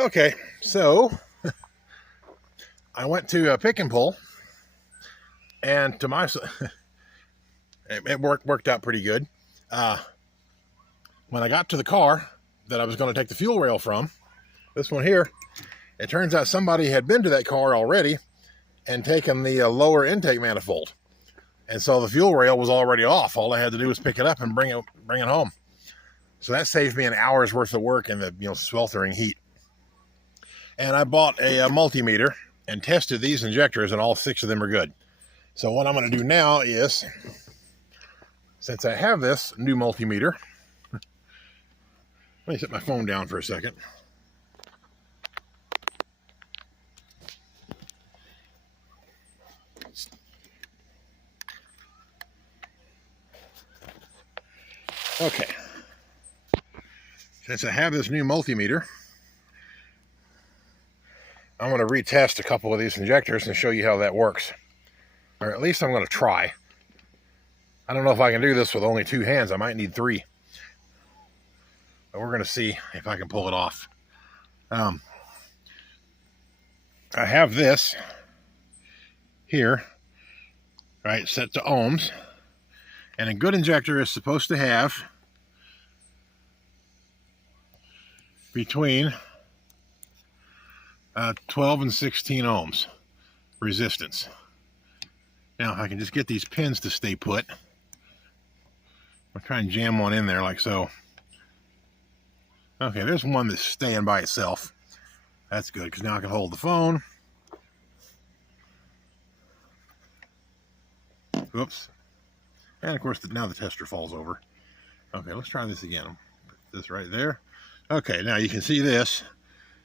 Okay, so I went to pick and pull, and to my it worked out pretty good. When I got to the car that I was going to take the fuel rail from, this one here, it turns out somebody had been to that car already and taken the lower intake manifold, and so the fuel rail was already off. All I had to do was pick it up and bring it home. So that saved me an hour's worth of work in the sweltering heat. And I bought a multimeter and tested these injectors, and all 6 of them are good. So what I'm going to do now is, since I have this new multimeter, let me set my phone down for a second. Okay. Since I have this new multimeter, I'm going to retest a couple of these injectors and show you how that works. Or at least I'm going to try. I don't know if I can do this with only 2 hands. I might need 3. But we're going to see if I can pull it off. I have this here, right, set to ohms. And a good injector is supposed to have between 12 and 16 ohms resistance. Now, if I can just get these pins to stay put, I'll try and jam one in there like so. Okay, there's one that's staying by itself. That's good, because now I can hold the phone. Oops. And of course, now the tester falls over. Okay, let's try this again. Put this right there. Okay, now you can see this.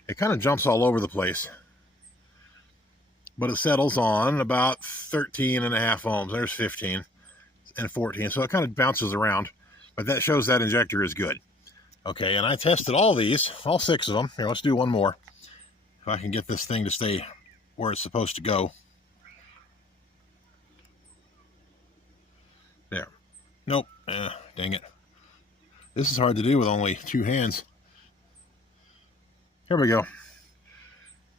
It kind of jumps all over the place, but it settles on about 13 and a half ohms. There's 15 and 14, so it kind of bounces around, but that shows that injector is good. Okay, and I tested all these, all 6 of them. Here, let's do one more. If I can get this thing to stay where it's supposed to go. There. Nope. Dang it. This is hard to do with only 2 hands. Here we go.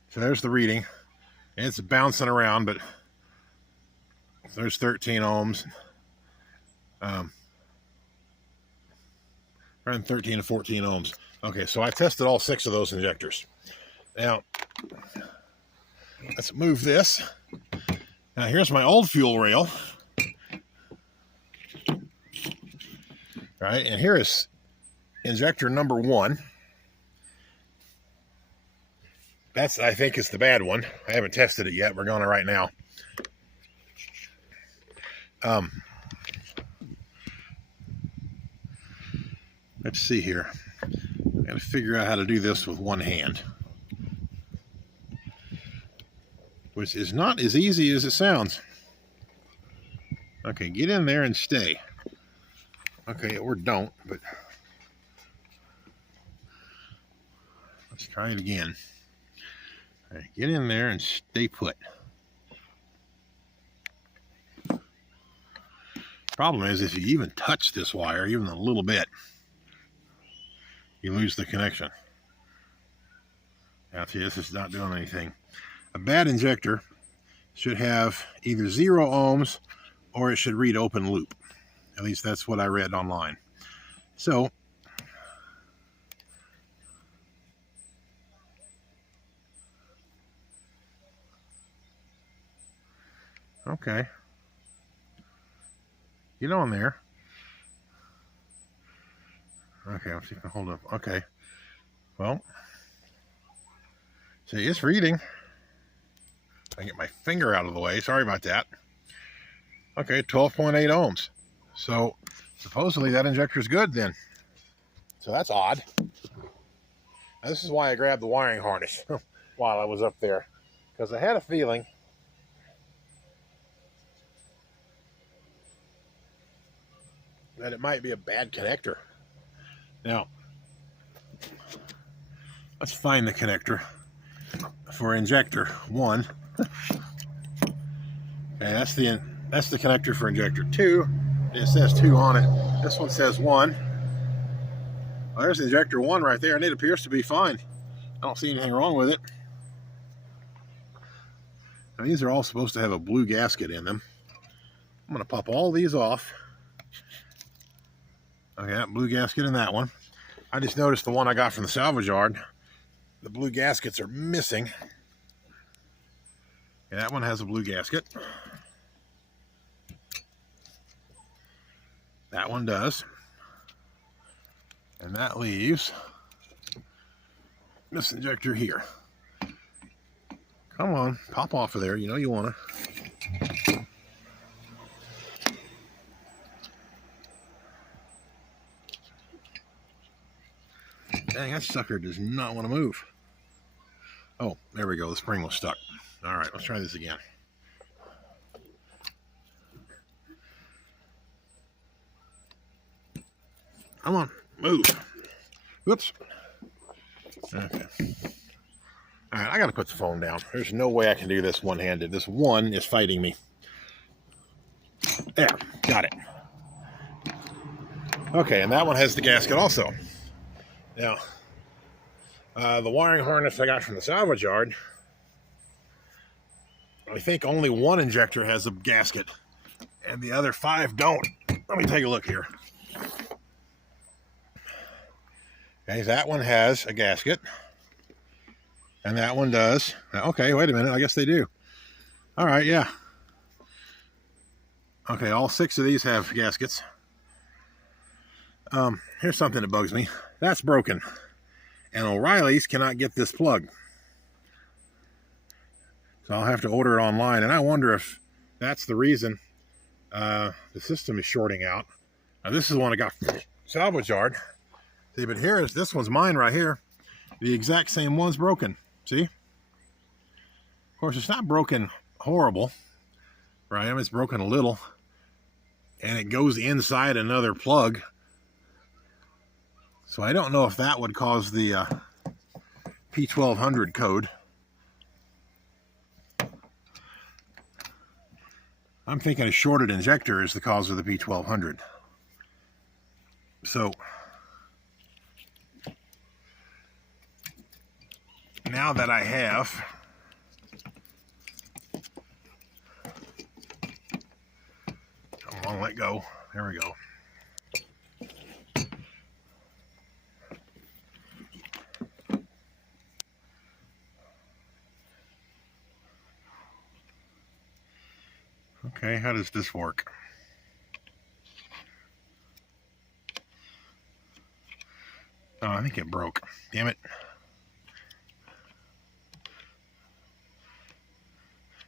So there's the reading. It's bouncing around, but there's 13 ohms. Around 13 to 14 ohms. Okay, so I tested all 6 of those injectors. Now, let's move this. Now here's my old fuel rail. All right, and here is injector number 1. That's, I think, is the bad one. I haven't tested it yet. We're going to right now. Let's see here. I got to figure out how to do this with one hand, which is not as easy as it sounds. Okay, get in there and stay. Okay, or don't, but let's try it again. All right, get in there and stay put. Problem is, if you even touch this wire, even a little bit, you lose the connection. Now, see, this is not doing anything. A bad injector should have either 0 ohms or it should read open loop. At least that's what I read online. So, okay. Get on there. Okay, let's see if I can hold up. Okay. Well, see, it's reading. I get my finger out of the way. Sorry about that. Okay, 12.8 ohms. So, supposedly that injector is good then. So that's odd. Now, this is why I grabbed the wiring harness while I was up there, because I had a feeling that it might be a bad connector. Now, let's find the connector for injector 1. Okay, that's the connector for injector 2. It says 2 on it. This one says 1. Well, there's injector 1 right there, and it appears to be fine. don't see anything wrong with it. Now, these are all supposed to have a blue gasket in them. I'm going to pop all these off. Okay, that blue gasket in that one. I just noticed the one I got from the salvage yard, the blue gaskets are missing. Okay, that one has a blue gasket. That one does. And that leaves this injector here. Come on, pop off of there. You know you want to. Dang, that sucker does not want to move. Oh, there we go. The spring was stuck. All right, let's try this again. Come on, move. Whoops. Okay. All right, I got to put the phone down. There's no way I can do this one-handed. This one is fighting me. There, got it. Okay, and that one has the gasket also. Now, the wiring harness I got from the salvage yard, I think only one injector has a gasket, and the other 5 don't. Let me take a look here. Okay, that one has a gasket, and that one does. Okay, wait a minute. I guess they do. All right, yeah. Okay, all 6 of these have gaskets. Here's something that bugs me. That's broken, and O'Reilly's cannot get this plug. So I'll have to order it online, and I wonder if that's the reason the system is shorting out. Now, this is one I got from the salvage yard. See, but here is, this one's mine right here. The exact same one's broken. See? Of course, it's not broken horrible, right? I mean, it's broken a little, and it goes inside another plug. So I don't know if that would cause the P1200 code. I'm thinking a shorted injector is the cause of the P1200. So now that I have come on, let go. There we go. Okay, how does this work? Oh, I think it broke. Damn it.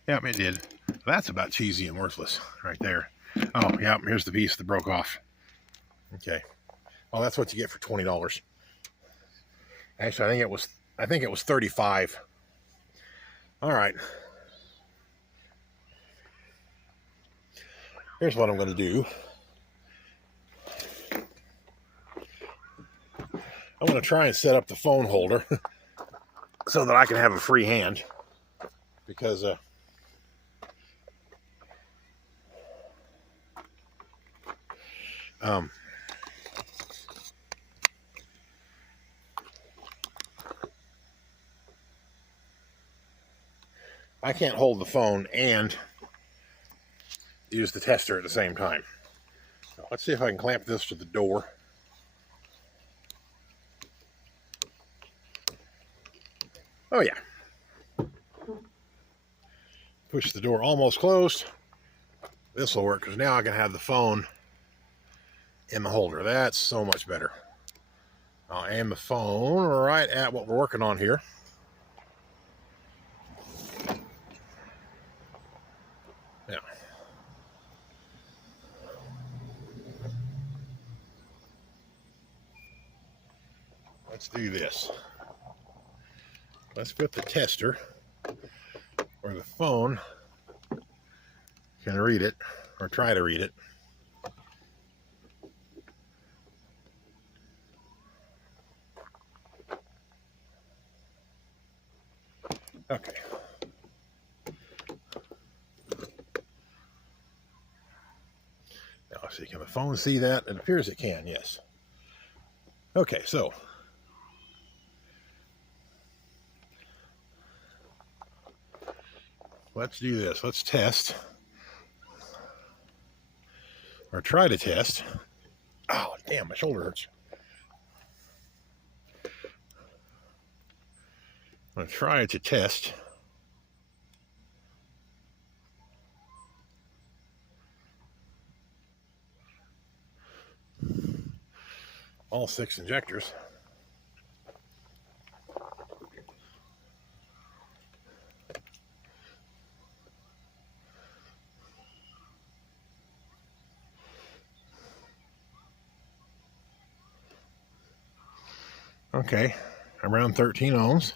Yep, it did. That's about cheesy and worthless right there. Oh, yeah, here's the piece that broke off. Okay. Well, that's what you get for $20. Actually, I think it was $35. All right. Here's what I'm going to do. I'm going to try and set up the phone holder so that I can have a free hand, because I can't hold the phone and use the tester at the same time. So let's see if I can clamp this to the door. Oh yeah. Push the door almost closed. This will work, because now I can have the phone in the holder. That's so much better. I'll aim the phone right at what we're working on here. Yeah. Let's do this. Let's put the tester where the phone can read it, or try to read it. Okay. Now, see, can the phone see that? It appears it can, yes. Okay, so let's do this. Let's test. Or try to test. Oh, damn, my shoulder hurts. I'm going to try to test all 6 injectors. Okay, around 13 ohms.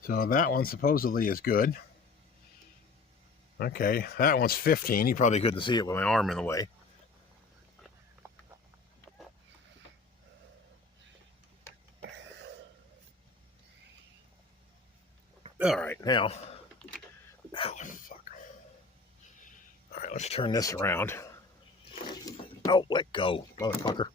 So that one supposedly is good. Okay, that one's 15. You probably couldn't see it with my arm in the way. All right, now, ow, fuck. All right, let's turn this around. Oh, let go, motherfucker.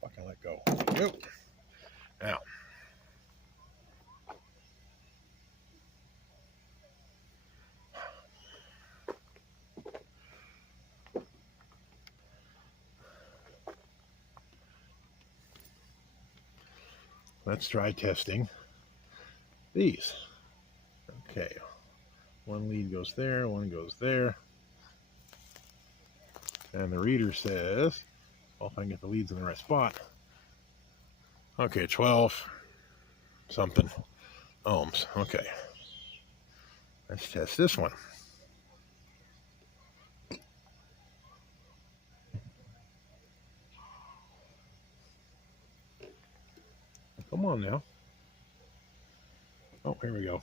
Fucking let go. Yep. Now. Let's try testing these. Okay, one lead goes there, one goes there. And the reader says, well, if I can get the leads in the right spot. Okay, 12 something ohms. Okay. Let's test this one. Come on now. Oh, here we go.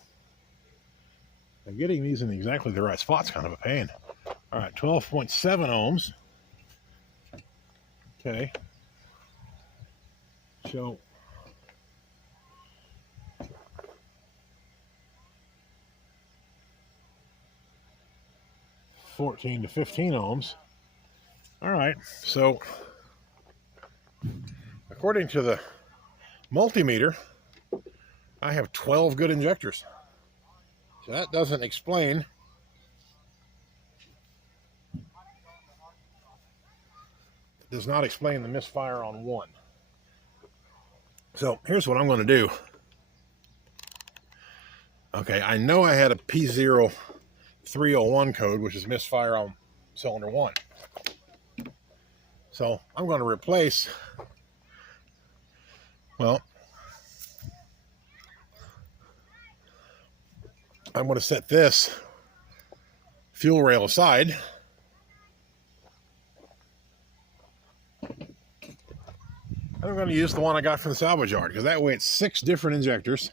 And getting these in exactly the right spot's kind of a pain. All right, 12.7 ohms. Okay. So (14 to 15 ohms). All right, so according to the multimeter, I have 12 good injectors. So that doesn't explain does not explain the misfire on one. So here's what I'm going to do. Okay, I know I had a P0301 code, which is misfire on cylinder 1. So I'm going to replace, well, I'm going to set this fuel rail aside. I'm going to use the one I got from the salvage yard, because that way it's 6 different injectors.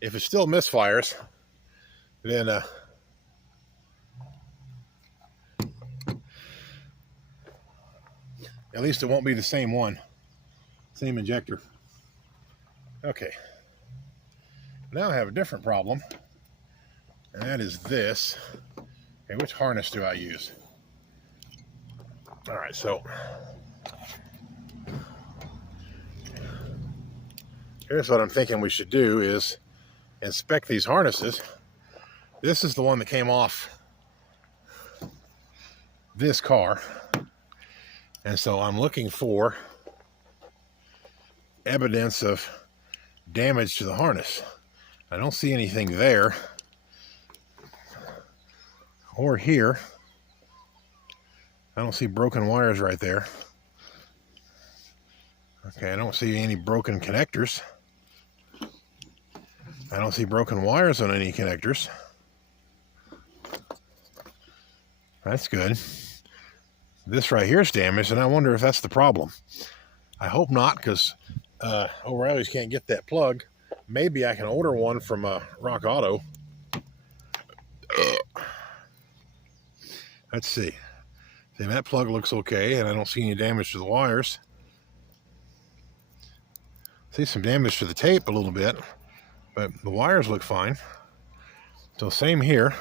If it still misfires, then at least it won't be the same one, same injector. Okay. Now I have a different problem, and that is this. Okay, which harness do I use? All right, so here's what I'm thinking we should do is inspect these harnesses. This is the one that came off this car. And so I'm looking for evidence of damage to the harness. I don't see anything there or here. I don't see broken wires right there. Okay, I don't see any broken connectors. I don't see broken wires on any connectors. That's good. This right here is damaged, and I wonder if that's the problem. I hope not, because O'Reilly's can't get that plug. Maybe I can order one from Rock Auto. Let's see. See, that plug looks okay, and I don't see any damage to the wires. See some damage to the tape a little bit, but the wires look fine. So same here.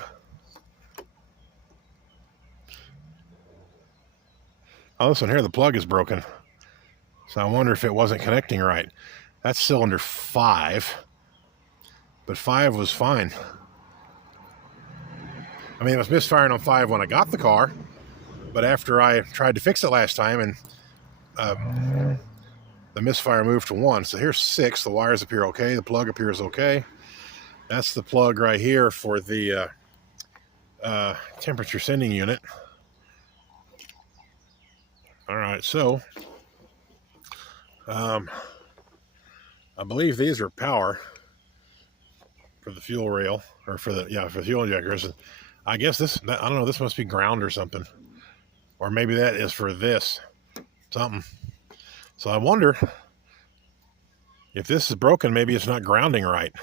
Oh, this one here, the plug is broken. So I wonder if it wasn't connecting right. That's cylinder 5. But 5 was fine. I mean, it was misfiring on 5 when I got the car, but after I tried to fix it last time, and the misfire moved to 1. So here's 6. The wires appear okay. The plug appears okay. That's the plug right here for the temperature sending unit. All right, so I believe these are power for the fuel rail, or for the fuel injectors. I guess this, I don't know, this must be ground or something, or maybe that is for this something. So I wonder if this is broken. Maybe it's not grounding right.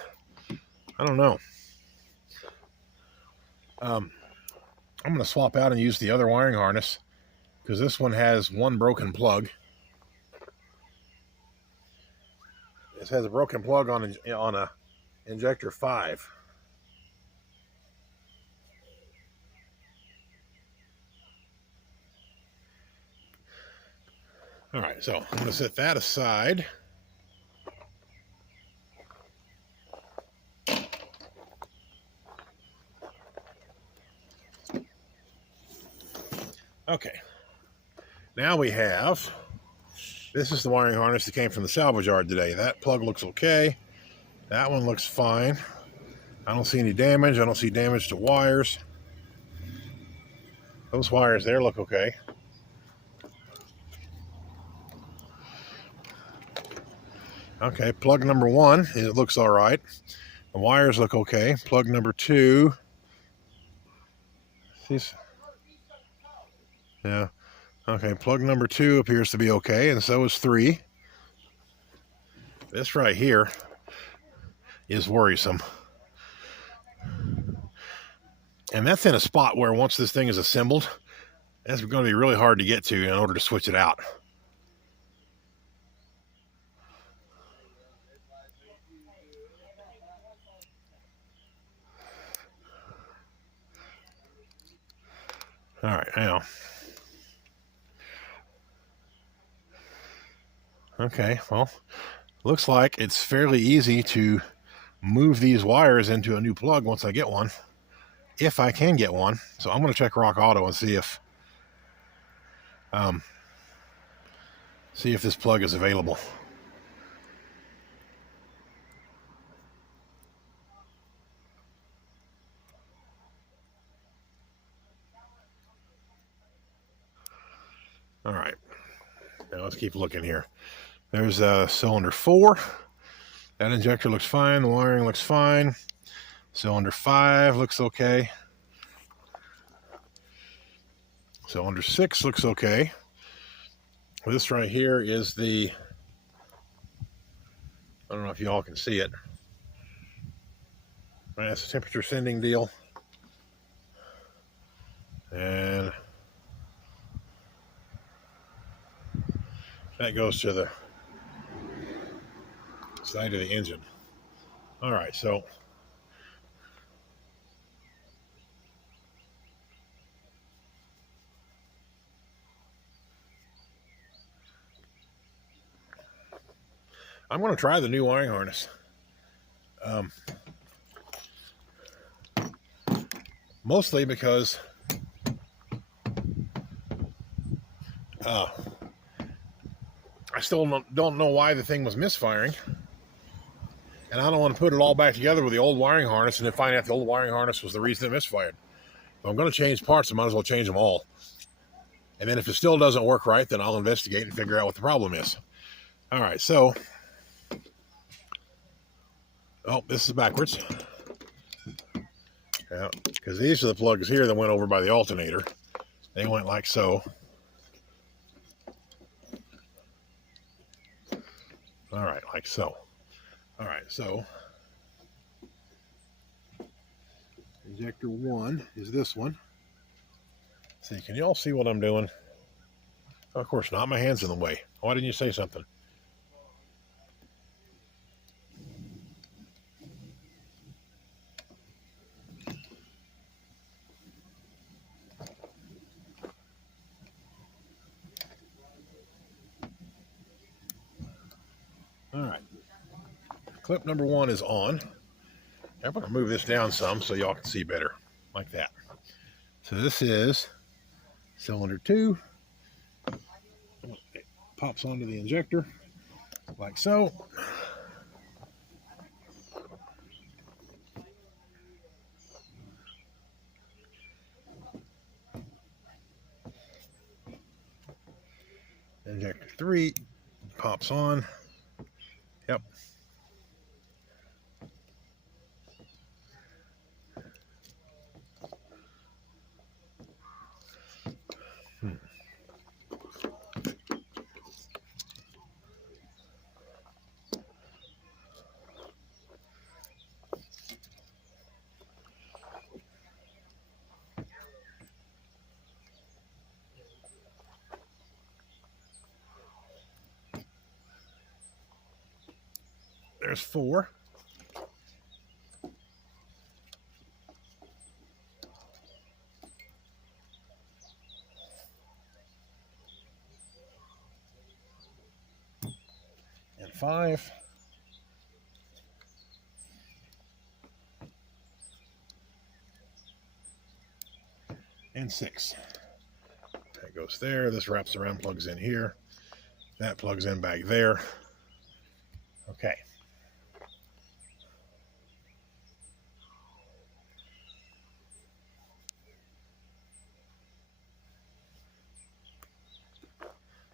I don't know. I'm going to swap out and use the other wiring harness, because this one has one broken plug. This has a broken plug on a injector 5. All right, so I'm going to set that aside. Okay, now we have, this is the wiring harness that came from the salvage yard today. That plug looks okay. That one looks fine. I don't see any damage. I don't see damage to wires. Those wires there look okay. Okay, plug number 1, it looks all right. The wires look okay. Plug number 2, yeah. Okay, plug number 2 appears to be okay, and so is 3. This right here is worrisome. And that's in a spot where once this thing is assembled, that's going to be really hard to get to in order to switch it out. All right, now. Okay, well, looks like it's fairly easy to move these wires into a new plug once I get one, if I can get one. So I'm going to check Rock Auto and see if this plug is available. All right, now let's keep looking here. There's cylinder 4. That injector looks fine. The wiring looks fine. Cylinder 5 looks okay. Cylinder 6 looks okay. This right here is the, I don't know if y'all can see it. That's a temperature sending deal. And that goes to the side of the engine. All right, so I'm going to try the new wiring harness. Mostly because I still don't know why the thing was misfiring. And I don't want to put it all back together with the old wiring harness and then find out the old wiring harness was the reason it misfired. If I'm going to change parts, I might as well change them all. And then if it still doesn't work right, then I'll investigate and figure out what the problem is. All right, so, oh, this is backwards. Yeah, because these are the plugs here that went over by the alternator. They went like so. All right, like so. All right, so injector 1 is this one. See, can you all see what I'm doing? Oh, of course not. My hand's in the way. Why didn't you say something? All right. clip number 1 is on. I'm going to move this down some so y'all can see better, like that. So this is cylinder 2. It pops onto the injector, like so. Injector 3 pops on. Yep. There's 4. And 5. And 6. That goes there. This wraps around, plugs in here. That plugs in back there. Okay.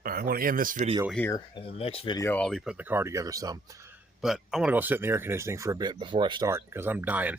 I want to end this video here, and in the next video I'll be putting the car together some. But I want to go sit in the air conditioning for a bit before I start, because I'm dying.